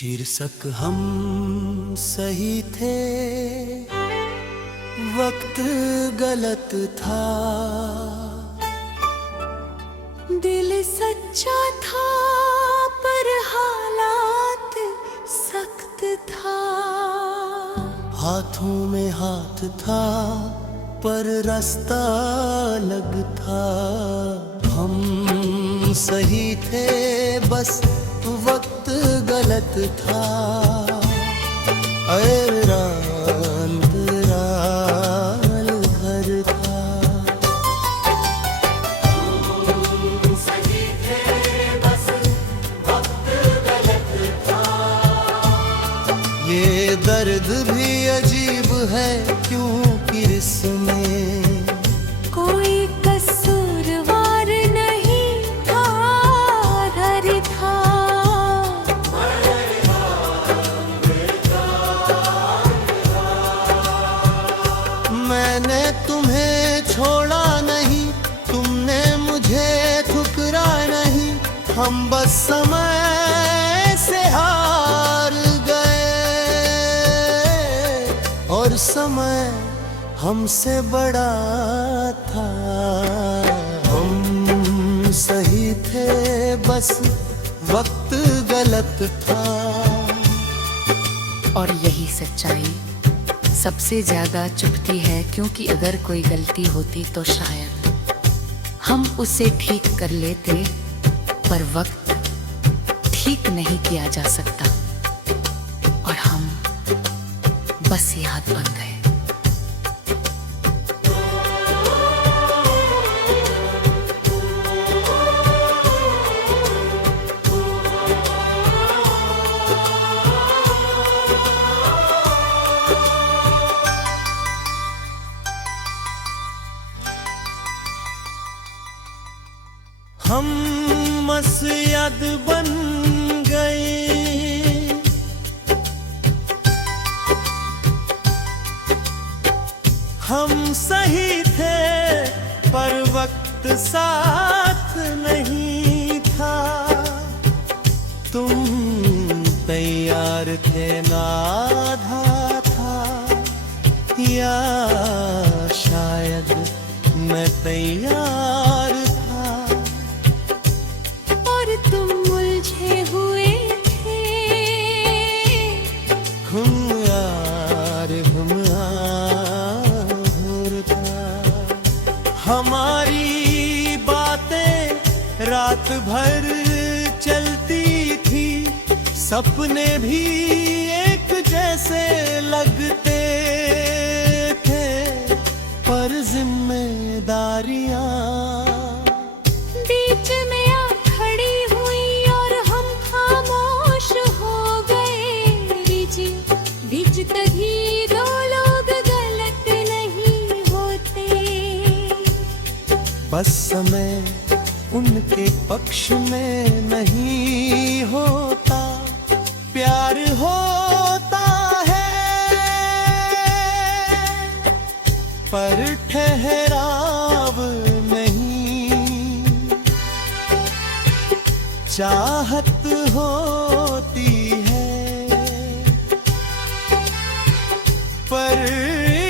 शीर्षक हम सही थे, वक्त गलत था। दिल सच्चा था पर हालात सख्त था। हाथों में हाथ था पर रास्ता अलग था। हम सही थे बस वक्त गलत था। अंतराल घर था। हम सही थे बस वक्त गलत था। ये दर्द भी अजीब है क्योंकि इसमें कोई कसूरवार नहीं था, घर था। मैंने तुम्हें छोड़ा नहीं, तुमने मुझे ठुकरा नहीं। हम बस समय से हार गए और समय हमसे बड़ा था। हम सही थे बस वक्त गलत था। और यही सच्चाई सबसे ज्यादा चुभती है, क्योंकि अगर कोई गलती होती तो शायद हम उसे ठीक कर लेते, पर वक्त ठीक नहीं किया जा सकता और हम बस याद बन गए। हम मसयद बन गए। हम सही थे पर वक्त साथ नहीं था। तुम तैयार थे ना आधा था, या शायद मैं तैयार था। और तुम उलझे हुए थे। घुमार था। हमारी बातें रात भर चलती थी। सपने भी एक जैसे लगते थे, पर जिम्मेदारियां बीच में आ खड़ी हुई और हम खामोश हो गए। बीच तभी दो लोग गलत नहीं होते। बस समय उनके पक्ष में नहीं होता। प्यार होता है पर ठहराव नहीं। चाहत होती है पर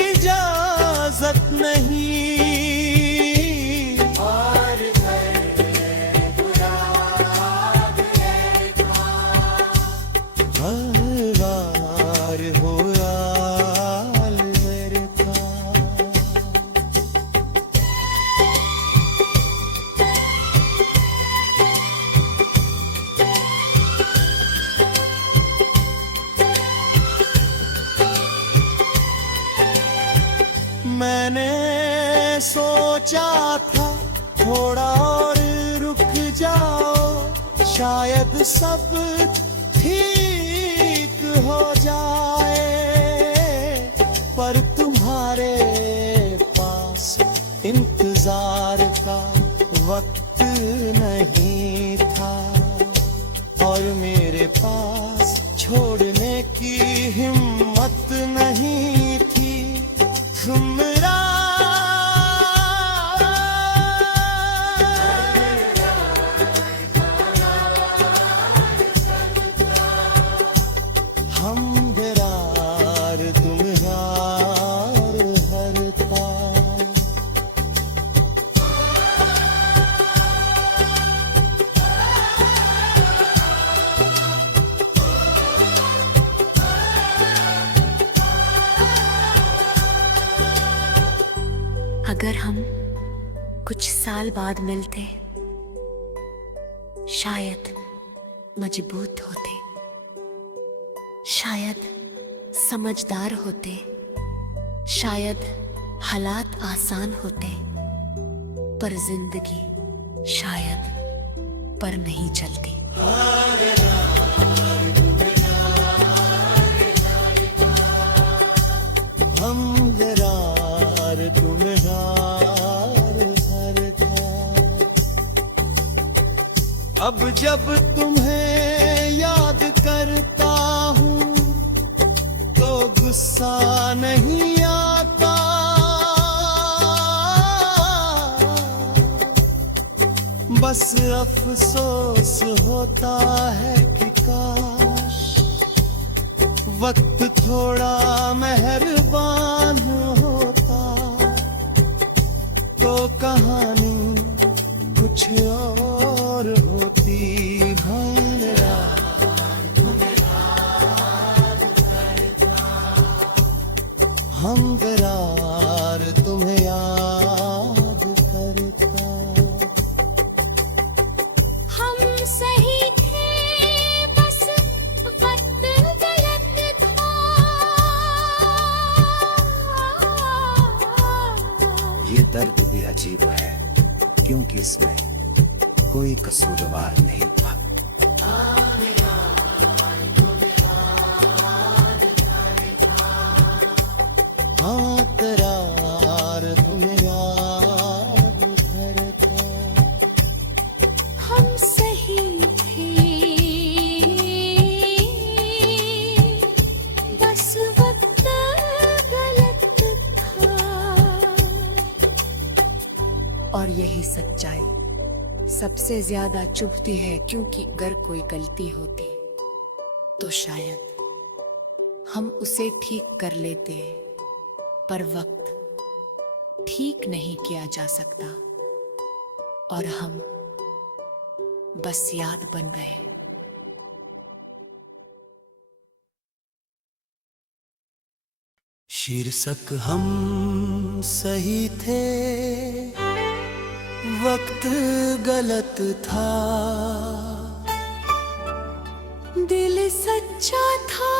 इजाजत नहीं। हर हो याल मेरे था। मैंने सोचा था थोड़ा और रुक जाओ, शायद सब ठीक हो जाए। पर तुम्हारे पास इंतजार का वक्त नहीं था और मेरे पास छोड़ने की हिम्मत नहीं थी। तुमरा अगर हम कुछ साल बाद मिलते, शायद मजबूत होते, शायद समझदार होते, शायद हालात आसान होते, पर जिंदगी शायद पर नहीं चलती। हम जरार तुम्हार घर था। अब जब तुम्हें याद करता हूँ तो गुस्सा नहीं आता, बस अफसोस होता है कि काश वक्त थोड़ा मेहरबान होता तो कहानी कुछ और होती। हम करार तुम्हें याद करता। हम सही थे बस वक्त गलत था। ये दर्द भी अजीब है क्योंकि इसमें कोई कसूरवार नहीं था। हाँ करार तुम्हें याद करता। हम सही थे बस वक्त गलत था। और यही सच्चाई सबसे ज्यादा चुभती है, क्योंकि अगर कोई गलती होती तो शायद हम उसे ठीक कर लेते, पर वक्त ठीक नहीं किया जा सकता और हम बस याद बन गए। शीर्षक हम सही थे, वक्त गलत था। दिल सच्चा था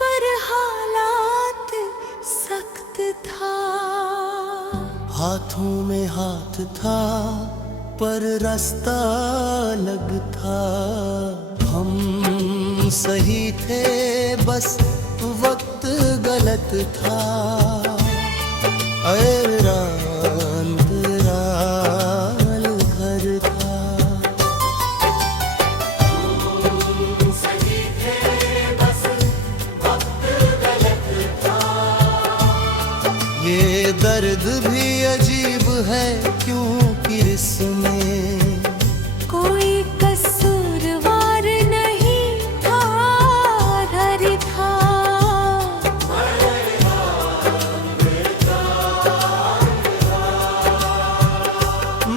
पर हालात सख्त था। हाथों में हाथ था पर रास्ता अलग था। हम सही थे बस वक्त गलत था। अंतराल घर था। ये दर्द भी अजीब है क्योंकि इसमें कोई कसूरवार नहीं था, घर था।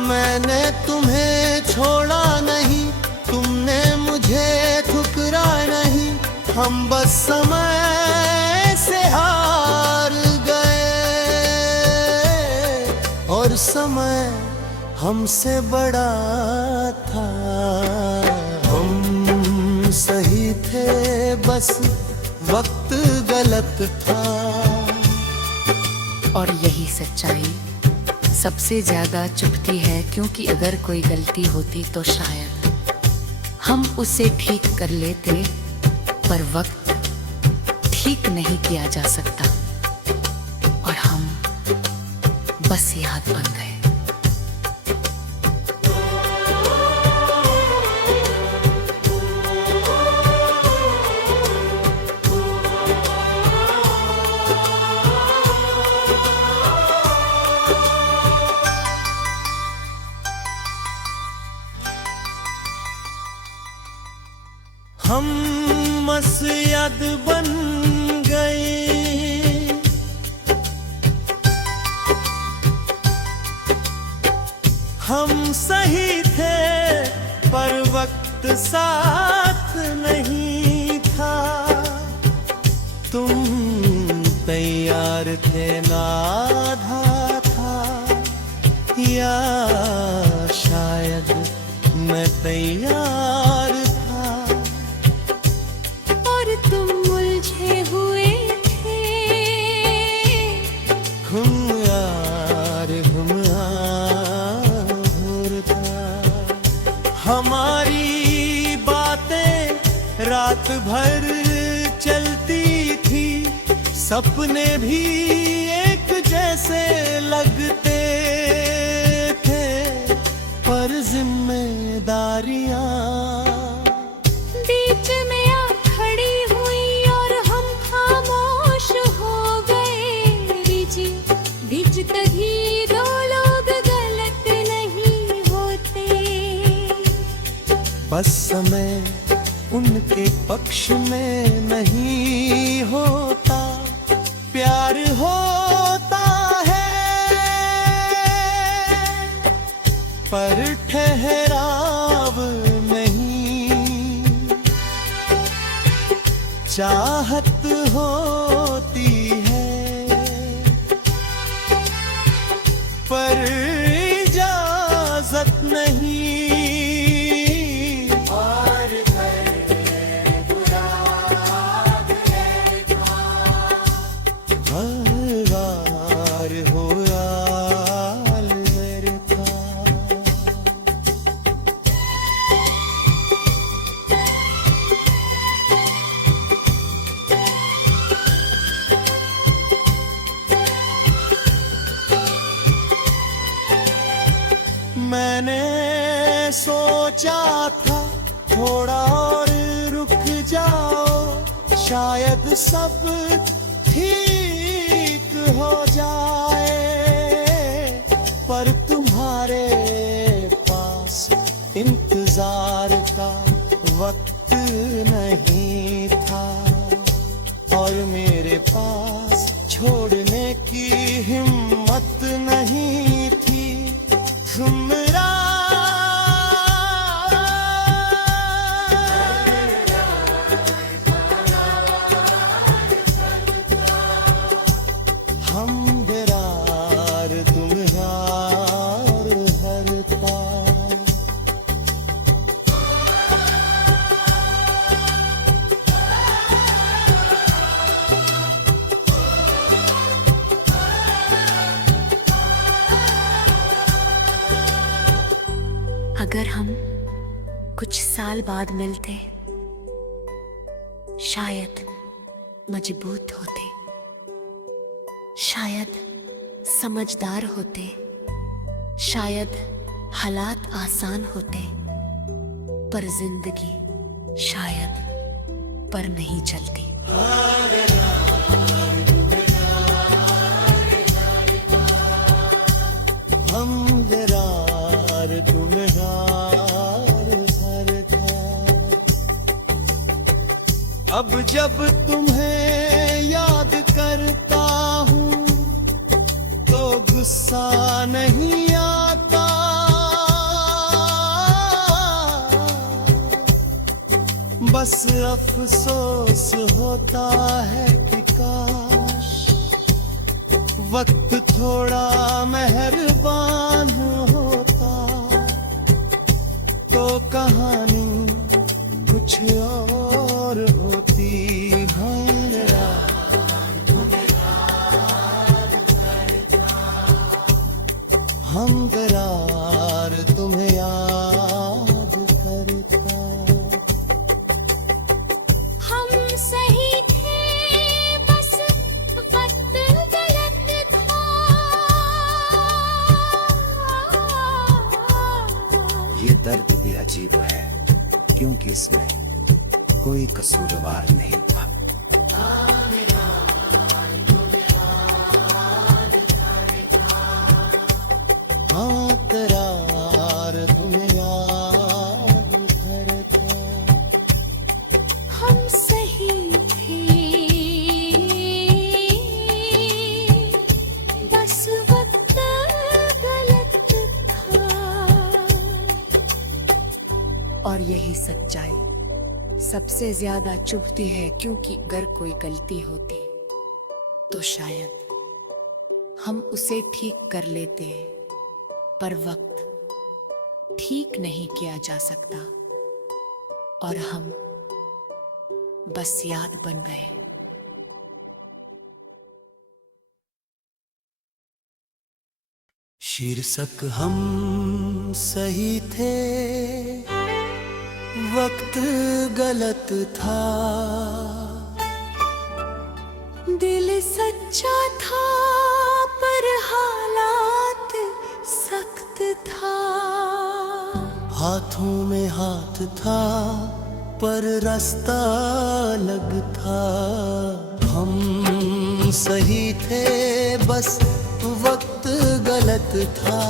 मैंने तुम्हें छोड़ा नहीं, तुमने मुझे ठुकरा नहीं। हम बस समय से हार और समय हमसे बड़ा था। हम सही थे बस वक्त गलत था। और यही सच्चाई सबसे ज्यादा चुभती है, क्योंकि अगर कोई गलती होती तो शायद हम उसे ठीक कर लेते, पर वक्त ठीक नहीं किया जा सकता और हम बस याद बन गए। हम मसयद बन गए, हम सही थे पर वक्त साथ नहीं था। तुम तैयार थे ना आधा था। भर चलती थी, सपने भी एक जैसे लगते थे, पर जिम्मेदारियां बीच में आ खड़ी हुई और हम खामोश हो गए। बीच तभी दो लोग गलत नहीं होते। बस समय उनके पक्ष में नहीं होता, प्यार होता है पर ठहराव नहीं, चाहत होती है पर इजाजत नहीं। हर हो यार मेरे था। मैंने सोचा था थोड़ा और रुक जाओ, शायद सब ठीक हो जाए, पर तुम्हारे पास इंतजार का वक्त नहीं था, और मेरे पास छोड़ने की हिम्मत नहीं थी। तुम अगर हम कुछ साल बाद मिलते, शायद मजबूत होते, शायद समझदार होते, शायद हालात आसान होते, पर जिंदगी शायद पर नहीं चलती। हम दरार तुम यार भर था। अब जब तुम्हें याद करता हूँ तो गुस्सा नहीं आता, बस अफसोस होता है कि काश वक्त थोड़ा मेहरबान होता, तो कहानी कुछ और होती। हम दरार तुम्हें याद करता। हम सही थे बस वक्त गलत था। ये दर्द भी अजीब है क्योंकि इसमें कोई कसूरवार नहीं था। हाँ दरार तुम्हें याद करता। हम सही थे बस वक्त गलत था। और यही सच्चाई सबसे ज्यादा चुभती है, क्योंकि अगर कोई गलती होती तो शायद हम उसे ठीक कर लेते, पर वक्त ठीक नहीं किया जा सकता और हम बस याद बन गए। शीर्षक हम सही थे, वक्त गलत था, दिल सच्चा था पर हालात सख्त था। हाथों में हाथ था पर रास्ता अलग था। हम सही थे बस वक्त गलत था।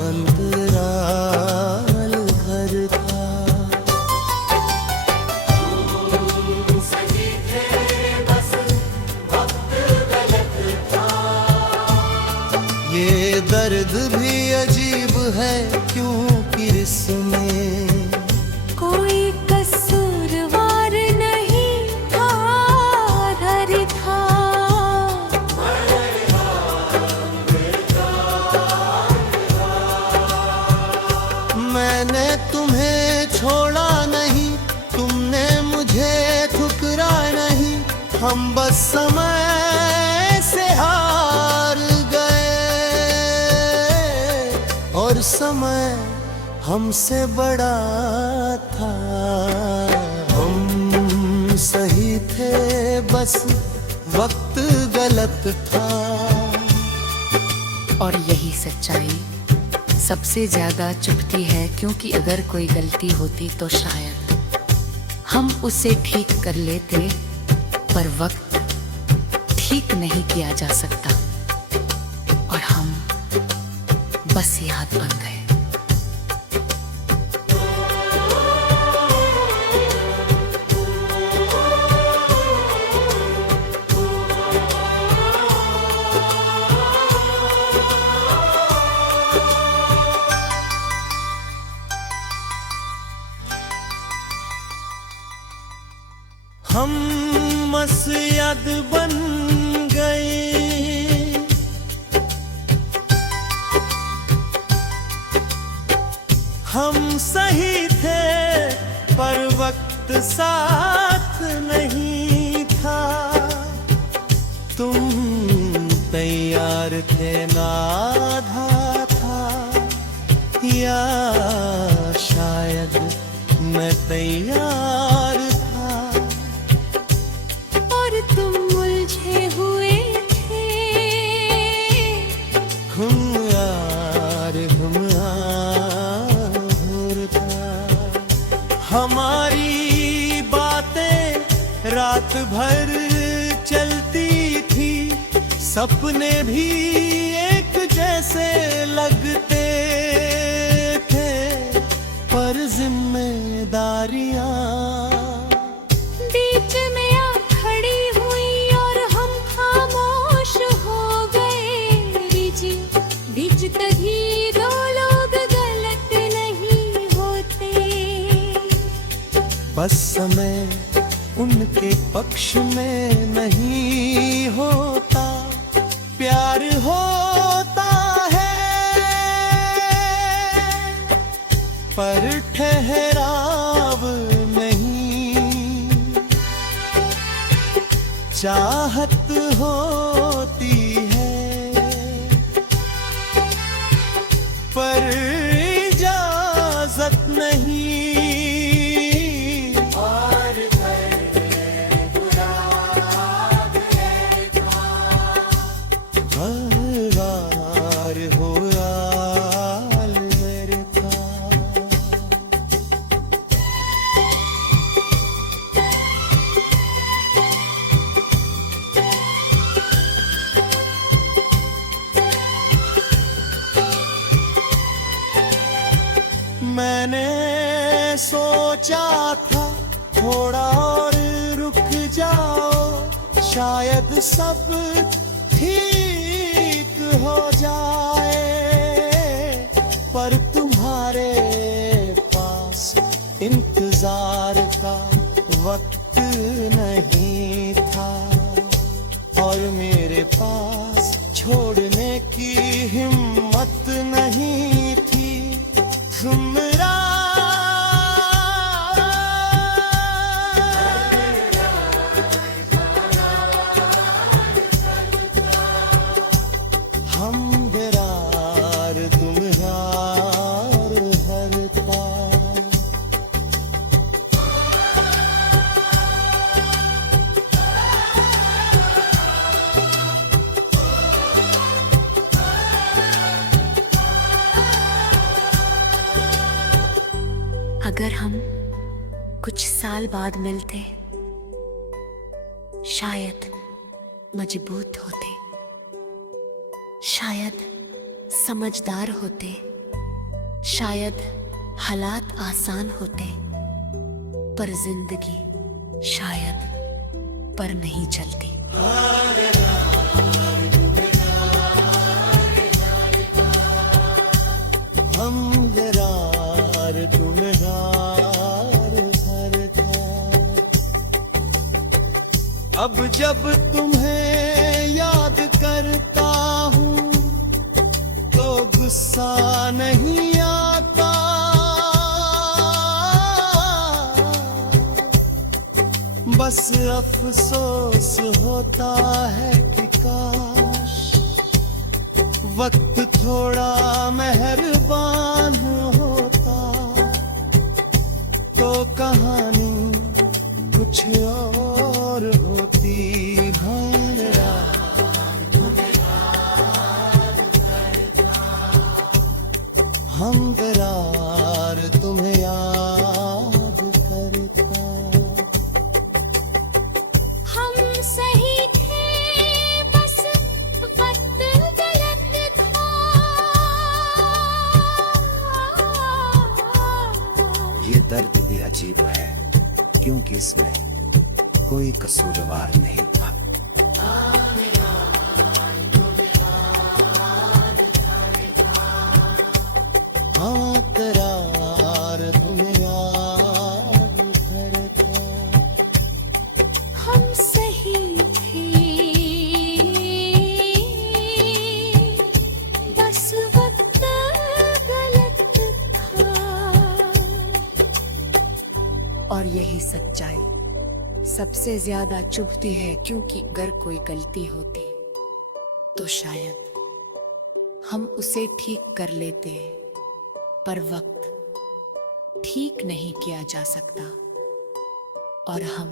अंतराल घर था। ये दर्द भी अजीब है क्योंकि इसमें कोई कसूरवार नहीं था, घर था। मैंने तुम्हें छोड़ा नहीं, तुमने मुझे ठुकरा नहीं। हम बस समय से हार गए और समय हमसे बड़ा था। हम सही थे बस वक्त गलत था। और यही सच्चाई सबसे ज्यादा चुभती है, क्योंकि अगर कोई गलती होती तो शायद हम उसे ठीक कर लेते, पर वक्त ठीक नहीं किया जा सकता और हम बस याद बन गए। हम मसयद बन गए, हम सही थे पर वक्त साथ नहीं था। तुम तैयार थे ना आधा था, या शायद मैं तैयार था। और तुम उलझे हुए थे, हमारी बातें रात भर चलती थी। सपने भी एक जैसे लगते थे, पर जिम्मेदारियां बीच में आ खड़ी हुई और हम खामोश हो गए। बीच तभी दो लोग गलत नहीं होते, बस समय उनके पक्ष में नहीं होता। प्यार होता है पर ठहराव नहीं। चाहत होती है पर इजाजत नहीं। हर हो यार मेरे था। मैंने सोचा था थोड़ा और रुक जाओ, शायद सब ठीक हो जाए। पर तुम्हारे पास इंतजार का वक्त नहीं था, और मेरे पास छोड़ने की हिम्मत नहीं थी। तुमरा हम बेरार तुम यार हर कुछ साल बाद मिलते, शायद मजबूत होते, शायद समझदार होते, शायद हालात आसान होते, पर जिंदगी शायद पर नहीं चलती। हम जरार तुम्हें हार भर था। अब जब तुम्हें याद करता हूँ तो गुस्सा नहीं आता, बस अफसोस होता है कि काश वक्त थोड़ा मेहरबान होता तो कहानी कुछ और होती। भंवरा हम दरार तुम्हें याद करता। हम सही थे बस वक्त गलत था। ये दर्द भी अजीब है क्योंकि इसमें कोई कसूरवार नहीं था। हाँ करार तुम्हें याद करता। हम सही थे बस वक्त गलत था। और यही सच्चाई सबसे ज्यादा चुभती है, क्योंकि अगर कोई गलती होती तो शायद हम उसे ठीक कर लेते, पर वक्त ठीक नहीं किया जा सकता और हम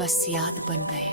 बस याद बन गए।